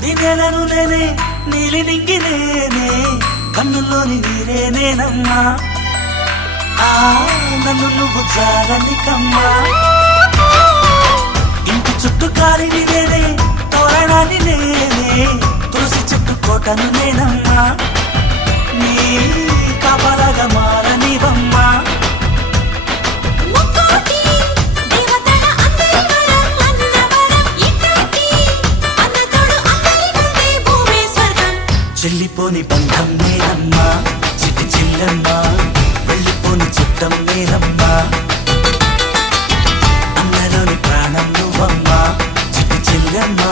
పంది నేలను నేనే నీలి నింగి నేనే కన్నుల్లోని నీరే నేనమ్మా నన్ను నువ్వు జారనికమ్మా ఇంటి చుట్టూ కాలిని నేనే తోరణాన్ని నేనే తులసి చెట్టు కోటను నేనమ్మా నీ కాపలాగా మారనివమ్మా చెల్లిపోని బంధం నేనమ్మా చిట్టి చెల్లెమ్మా వెళ్ళిపోని చిత్తం నేనమ్మా అన్నలోని ప్రాణం నువ్వమ్మా చిట్టి చెల్లెమ్మా